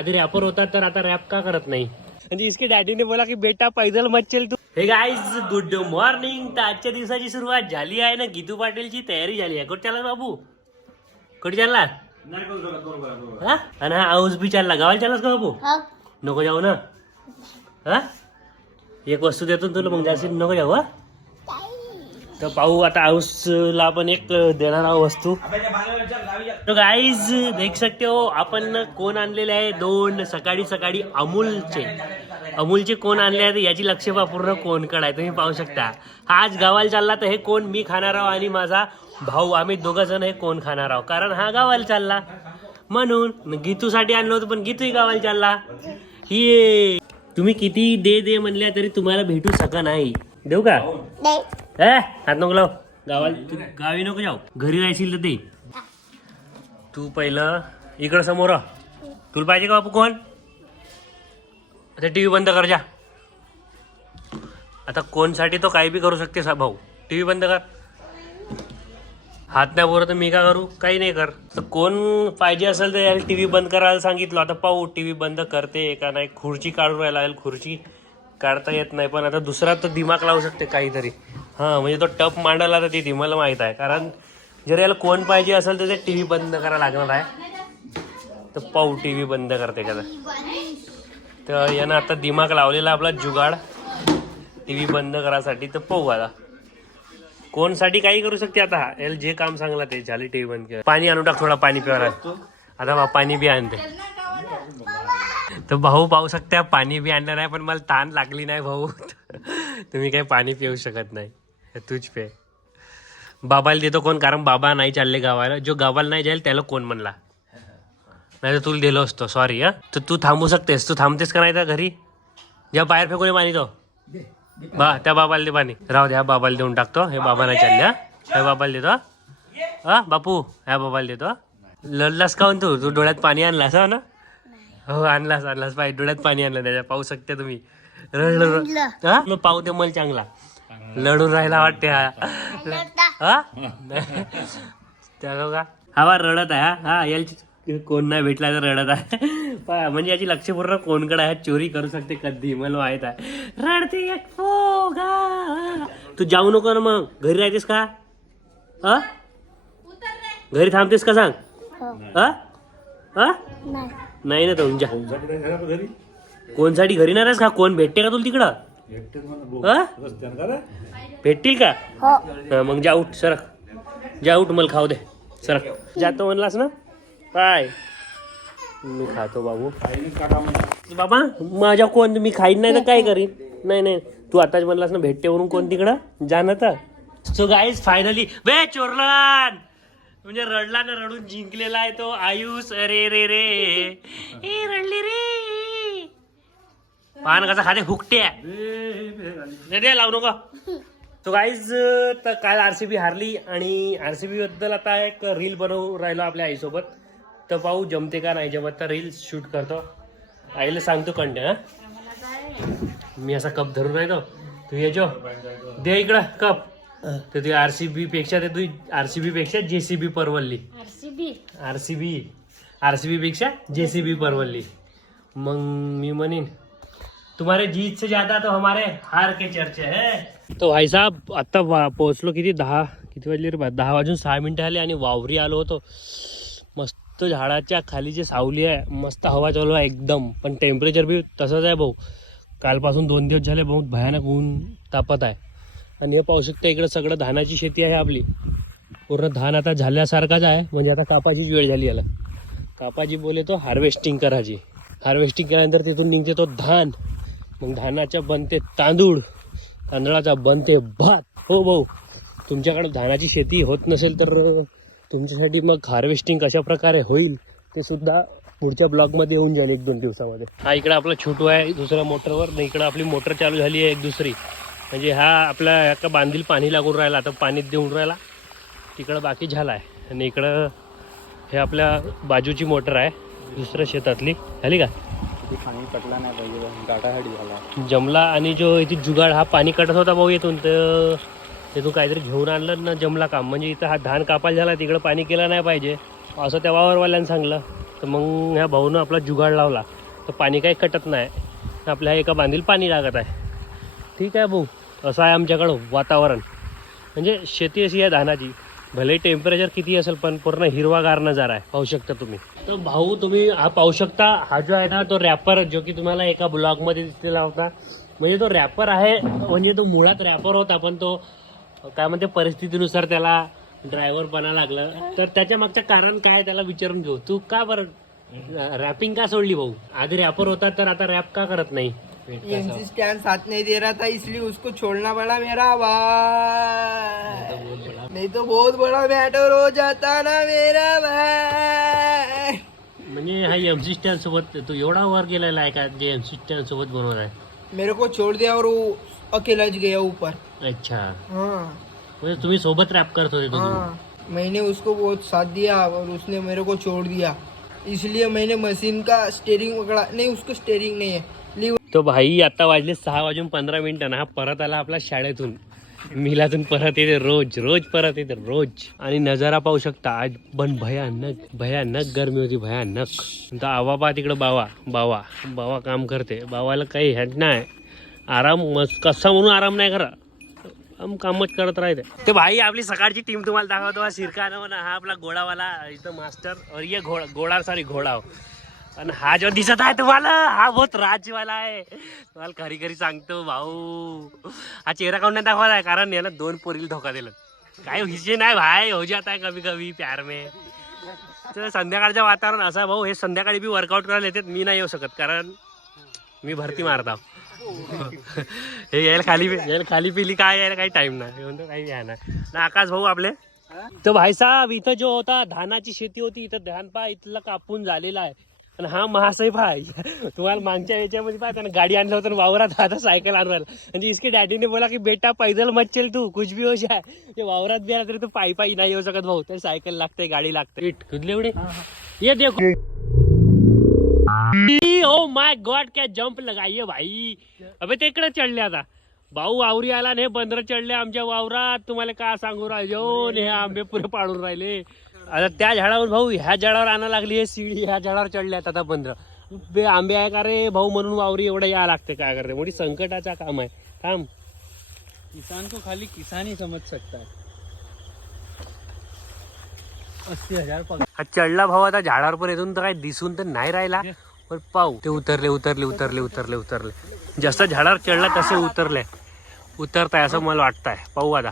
आधी रॅपर होता तर आता रॅप का करत नाही? म्हणजे इसके डॅडी ने बोला की बेटा पैदल मत चल तू. हे गाईज गुड मॉर्निंग तर आजच्या दिवसाची सुरुवात झाली आहे ना गीतू पाटीलची तयारी झाली आहे. कुठे चालला बाबू? कुठे चालला हा? आणि हा हाऊस बी चालला गावाला चाललास का बाबू? नको जाऊ ना. हा? एक वस्तू देतो ना तुला मग जाशील नको जाऊ हा? तर पाहू आता हाऊसला आपण एक देणार आहोत वस्तू. तर गाईज देख सकते हो आपण कोण आणलेले आहे? दोन सकाळी सकाळी अमूलचे. अमूलचे कोण आणले आहेत याची लक्षपा पूर्ण कोणकड आहे? तुम्ही पाहू शकता. हा आज गावाला चालला तर हे कोण? मी खाणार आहो आणि माझा भाऊ. आम्ही दोघं जण हे कोण खाणार आहोत कारण हा गावाला चालला. म्हणून गीतूसाठी आणलं होतं पण गीतूही गावाला चालला. ही तुम्ही किती दे दे म्हणल्या तरी तुम्हाला भेटू शकत नाही. देऊ का? ए हात नको लाव. गावाला तू गावी नको जाऊ. घरी राहशील तर ते तू पहिलं इकडं समोर. तुला पाहिजे का बापू कोण? आता टी व्ही बंद कर जा. आता कोणसाठी तो काही बी करू शकते सा भाऊ. टी व्ही बंद कर. हात नाही बोलत तर मी का करू? काही नाही कर. तर कोण पाहिजे असेल तर याला टी व्ही बंद करायला सांगितलं. आता पाहू टी व्ही बंद करते का नाही? खुर्ची काढून राहायला लागेल खुर्ची. काढता येत नाही पण आता दुसरा तर दिमाग लावू शकते काहीतरी. हां म्हणजे तो टप मांडायला तर ते दिमाला माहीत आहे. कारण जर याला कोण पाहिजे असेल तर ते टी व्ही बंद करायला लागणार आहे. तर पाहू टी व्ही बंद करते का तर. यानं आता दिमाग लावलेला आपला जुगाड. टी व्ही बंद करायसाठी तर पाहू आता. कोणसाठी काही करू शकते आता? याला जे काम सांगला ते. झाली टी व्ही बंद केलं. पाणी आणून टाक थोडा पाणी पिवायला आता पाणी बी आणते. तर भाऊ पाहू शकता पाणी बी आणलं नाही पण मला ताण लागली नाही भाऊ. तुम्ही काही पाणी पिऊ शकत नाही. तूच पे. बाबाला देतो कोण कारण बाबा नाही चालले गावाला. जो गावाला नाही जाईल त्याला कोण म्हणला? नाही तर तुला दिलो असतो सॉरी हा? तर तू थांबू शकतेस. तू थांबतेस का नाही तर घरी? जेव्हा बाहेर फेकून पाणी तो. बा त्या बाबाला दे पाणी. राहू द्या बाबाला देऊन टाकतो. हे बाबा नाही चालले हा? हे बाबाला देतो हा? बापू ह्या बाबाला देतो लढलास का तू. तू डोळ्यात पाणी आणलास हा ना? हो आणलास आणलास. पाय डोळ्यात पाणी आणलं त्याच्या. पाहू शकते तुम्ही. रडलं हा? पाहू ते मला चांगला. लढून राहायला वाटते हा. हा? त्या का हवा रडत आहे हा? हा याची कोण नाही भेटला तर रडत आहे. पहा, म्हणजे याची लक्षपूर्ण कोणकडे आहे चोरी करू शकते कधी. मला माहीत आहे. रडते एक फोगा. तू जाऊ नको ना मग. घरी राहतेस का? हा? घरी थांबतेस का सांग? हा. हा? नाही ना तुमच्या कोणसाठी घरी? नाही राहस का? कोण भेटते का तुला तिकडं? हा? भेटतील का? हा, मग जा उठ सरक. जा उठ मला खाऊ दे. सरक. जातो म्हणलास ना? काय मी खातो बाबू. बाबा माझ्या कोण मी खाईन नाही तर काय करीन? नाही नाही. तू आताच म्हणलास ना भेटते वरून कोण तिकडं? जा ना तर. सो गाईज फायनली बे चोरलान! म्हणजे रडला ना रडून जिंकलेला आहे तो आयुष. अरे रे रे. ए रडली रे. पान कसा खाते? हुकट्या दे लावू नका. तो गाईज तर काल आरसीबी हारली आणि आरसीबी बद्दल आता एक रील बनवू राहिलो आपल्या आईसोबत. तर पाहू जमते का नाही जमत. तर रील शूट करतो. आईला सांगतो कंटे हा. मी असा कप धरून राहिलो. तू ये जो. दे इकडं कप. तर ती आरसीबी पेक्षा ते तू आरसीबी पेक्षा जेसीबी परवडली. आरसीबी आरसीबी पेक्षा जेसीबी परवडली. मग मी म्हणेन तुम्हारे जीत से ज्यादा तो हमारे हार के चर्चे है. तो भाई साहब आता वा- पोहोचलो किती? दहा किती वाजले रे बा दहा वाजून सहा मिनिटं आले आणि वावरी आलो होतो. मस्त झाडाच्या खाली जे सावली आहे मस्त हवा चालू आहे एकदम. पण टेम्परेचर बी तसंच आहे भाऊ. कालपासून दोन दिवस झाले बहुत भयानक ऊन तापत आहे. आणि हे पाहू शकता इकडं सगळं धानाची शेती आहे आपली. पूर्ण धान आता झाल्यासारखाच आहे. म्हणजे आता कापाचीच वेळ झाली याला. कापाची बोले तो हार्वेस्टिंग करायची. हार्वेस्टिंग केल्यानंतर तिथून निघते तो धान. मग धानाच्या बनते तांदूळ. तांदळाचा बनते भात. हो भाऊ तुमच्याकडे धानाची शेती होत नसेल तर तुमच्यासाठी मग हार्वेस्टिंग कशा प्रकारे होईल ते सुद्धा पुढच्या ब्लॉगमध्ये येऊन जाईल एक दोन दिवसामध्ये. हा इकडं आपला छोटू आहे दुसऱ्या मोटरवर. इकडं आपली मोटर चालू झाली आहे एक दुसरी. म्हणजे हा आपला एका बांधील पाणी लागून राहिला आता पाणी देऊन राहिला. तिकडं बाकी झाला आहे आणि इकडं हे आपल्या बाजूची मोटर आहे दुसऱ्या शेतातली. झाली का? पाणी पटला नाही पाहिजे झाला. जमला आणि जो इथे जुगाड हा पाणी कटत होता भाऊ येथून तर तिथून काहीतरी घेऊन आणलं ना जमला काम. म्हणजे इथं हा धान कापायला झाला तिकडं पाणी केलं नाही पाहिजे. असं त्या वावरवाल्यानं सांगलं. तर मग ह्या भाऊनं आपला जुगाड लावला. तर पाणी काही कटत नाही. आपल्या एका बांधील पाणी लागत आहे. ठीक आहे भाऊ. असं आहे आमच्याकडं वातावरण. म्हणजे शेती अशी आहे धानाची. भले टेम्परेचर किती असेल पण पूर्ण हिरवागार नजारा आहे. पाहू शकता तुम्ही. तर भाऊ तुम्ही हा पाहू शकता हा जो आहे ना तो रॅपर जो की तुम्हाला एका ब्लॉगमध्ये दिसलेला होता. म्हणजे तो रॅपर आहे म्हणजे तो मुळात रॅपर होता पण तो काय म्हणते परिस्थितीनुसार त्याला ड्रायव्हर बना लागलं. तर त्याच्या मागचं कारण काय त्याला विचारून घेऊ. तू का बरं रॅपिंग का सोडली भाऊ? आधी रॅपर होता तर आता रॅप का करत नाही? एमसी स्टैंड साथ नहीं दे रहा था इसलिए उसको छोड़ना पड़ा मेरा। भाई नहीं तो बहुत बड़ा मैटर हो जाता ना मेरा भाई। म्हणजे हा एम सी स्टॅन सोबत तो एवढा वर गेलेला आहे का जे एम सी स्टॅन सोबत बनवत आहे? मेरे को छोड़ दिया और वो अकेला ज गया ऊपर। अच्छा। हाँ। म्हणजे तुम्ही सोबत रॅप करत होते हाँ। मैंने उसको बहुत साथ दिया और उसने मेरे को छोड़ दिया। इसलिए मैंने मशीन का स्टेयरिंग पकड़ा। नहीं उसको स्टेयरिंग नहीं है। तो भाई आता वाजले सहा वाजून पंधरा मिनिटं ना हा परत आला आपला शाळेतून. मिलातून परत येते रोज रोज परत येते रोज. आणि नजारा पाहू शकता आज पण भयानक भयानक गरमी होती भयानक. तर आवा पा तिकडं बावा बावा बावा काम करते. बावाला काही हॅट नाही. आराम मस्त कसा म्हणून आराम नाही करा आम कामच करत राहते. ते भाई आपली सकाळची टीम तुम्हाला दाखवतो हा शिरकाना म्हणा हा आपला घोडावाला इथं मास्टर और ये घोडा घोडा सॉरी घोडा हो. आणि हा जो दिसत आहे तुम्हाला हा बहुत राजवाला आहे. तुम्हाला खरी खरी सांगतो भाऊ. हा चेहरा काऊन नाही दाखवत आहे कारण याला दोन पोरीला धोका दिलं. काय हिचे नाही भाई हो जात आहे कभी कभी प्यार में. तर संध्याकाळचं वातावरण असं भाऊ हे संध्याकाळी बी वर्कआउट करायला येतात मी नाही येऊ शकत कारण मी भरती मारता. हे यायला खाली यायला खाली पिली काय यायला काही टाइम नाही. म्हणतो काही आहे ना ना आकाश भाऊ आपले? तर भाई साहेब इथं जो होता धानाची शेती होती इथं धान पा इथलं कापून झालेला आहे. आणि हा महासाहेब आहे तुम्हाला मागच्या याच्यामध्ये पाहता ना गाडी आणलं होतं वावरात आता सायकल आणवायला. म्हणजे इसके डॅडी ने बोला की बेटा पैदल मत चल तू कुछ भी हो जाय ते वावरात बी आला तरी तू पायी पायी नाही येऊ शकत भाऊ. ते सायकल लागते गाडी लागते इट कुदले एवढे? ये देखो. ओ माय गॉड क्या जंप लगाइए भाई. अबे ते इकडे चढले आता. भाऊ वावरी आला हे बंदर चढले आमच्या वावरात. तुम्हाला का सांगू राहिलो? हे आंबे पुरे पाडून राहिले. आता त्या झाडावर भाऊ ह्या झाडावर आणा लागली हे सीडी ह्या झाडावर चढल्यात आता बंदर बे आंबे आहे का रे भाऊ म्हणून वावरी एवढं या लागते काय करते? मोठी संकटाचा काम आहे. थांब. किसान को खाली किसान ही समझ सकता है। अस्सी हजार हा चढला भाऊ आता झाडावर पण येथून तर काही दिसून तर नाही राहिला. पण पाहू. ते उतरले उतरले उतरले उतरले उतरले. जसं झाडावर चढला तसे उतरले. उतरताय असं मला वाटतंय. पाहू आता.